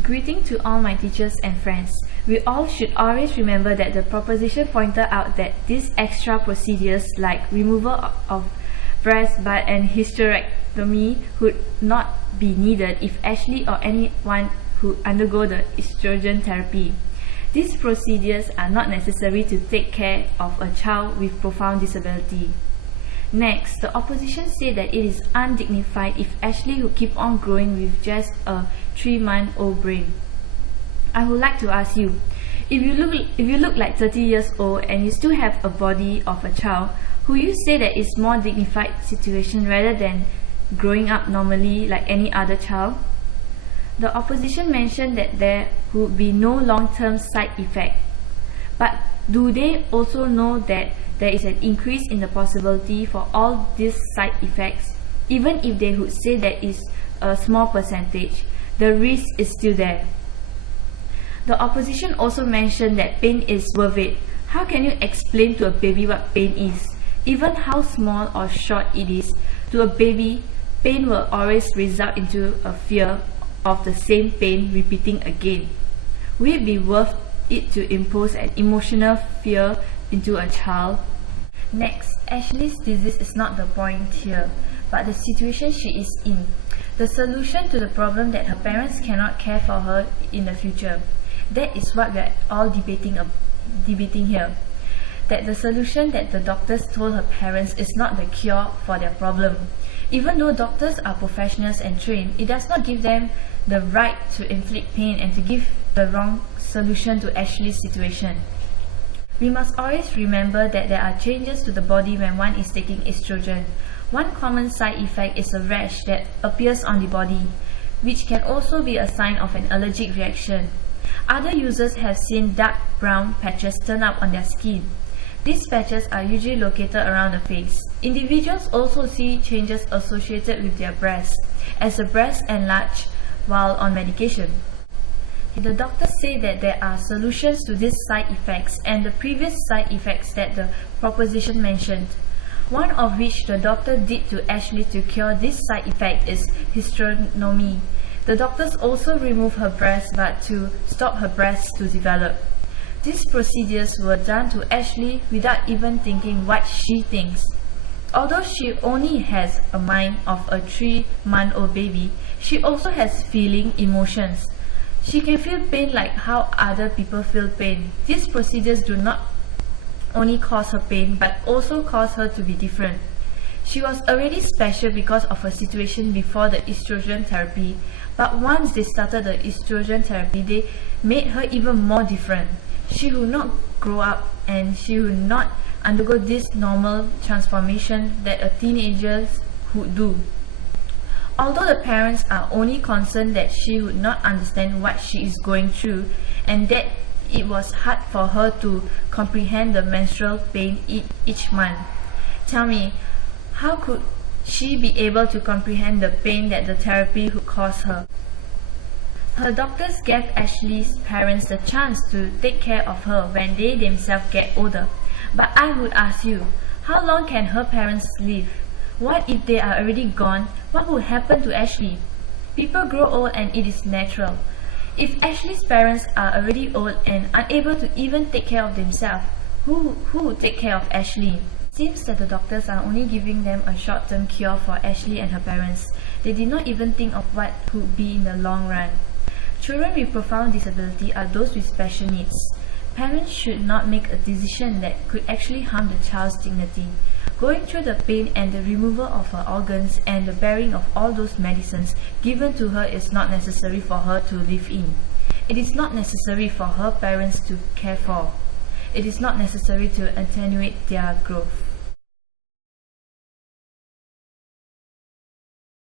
Greeting to all my teachers and friends. We all should always remember that the proposition pointed out that these extra procedures like removal of breast, butt and hysterectomy would not be needed if Ashley or anyone who undergo the estrogen therapy. These procedures are not necessary to take care of a child with profound disability. Next, the opposition said that it is undignified if Ashley would keep on growing with just a 3-month-old brain. I would like to ask you, if you look like 30 years old and you still have a body of a child, would you say that it's more dignified situation rather than growing up normally like any other child? The opposition mentioned that there would be no long-term side effect. But do they also know that there is an increase in the possibility for all these side effects? Even if they would say that is a small percentage, the risk is still there. The opposition also mentioned that pain is worth it. How can you explain to a baby what pain is? Even how small or short it is, to a baby, pain will always result into a fear of the same pain repeating again. Will it be worth it to impose an emotional fear into a child? Next, Ashley's disease is not the point here, but the situation she is in. The solution to the problem that her parents cannot care for her in the future. That is what we are all debating here. That the solution that the doctors told her parents is not the cure for their problem. Even though doctors are professionals and trained, it does not give them the right to inflict pain and to give the wrong solution to Ashley's situation. We must always remember that there are changes to the body when one is taking estrogen. One common side effect is a rash that appears on the body, which can also be a sign of an allergic reaction. Other users have seen dark brown patches turn up on their skin. These patches are usually located around the face. Individuals also see changes associated with their breasts, as the breasts enlarge while on medication. The doctors say that there are solutions to these side effects and the previous side effects that the proposition mentioned. One of which the doctor did to Ashley to cure this side effect is hysterectomy. The doctors also removed her breast but to stop her breasts to develop. These procedures were done to Ashley without even thinking what she thinks. Although she only has a mind of a 3-month-old baby, she also has feeling emotions. She can feel pain like how other people feel pain. These procedures do not only cause her pain but also cause her to be different. She was already special because of her situation before the estrogen therapy, but once they started the estrogen therapy, they made her even more different. She would not grow up and she would not undergo this normal transformation that a teenager would do. Although the parents are only concerned that she would not understand what she is going through and that it was hard for her to comprehend the menstrual pain each month. Tell me, how could she be able to comprehend the pain that the therapy would cause her? Her doctors gave Ashley's parents the chance to take care of her when they themselves get older. But I would ask you, how long can her parents live? What if they are already gone? What will happen to Ashley? People grow old and it is natural. If Ashley's parents are already old and unable to even take care of themselves, who would take care of Ashley? It seems that the doctors are only giving them a short-term cure for Ashley and her parents. They did not even think of what would be in the long run. Children with profound disability are those with special needs. Parents should not make a decision that could actually harm the child's dignity. Going through the pain and the removal of her organs and the bearing of all those medicines given to her is not necessary for her to live in. It is not necessary for her parents to care for. It is not necessary to attenuate their growth.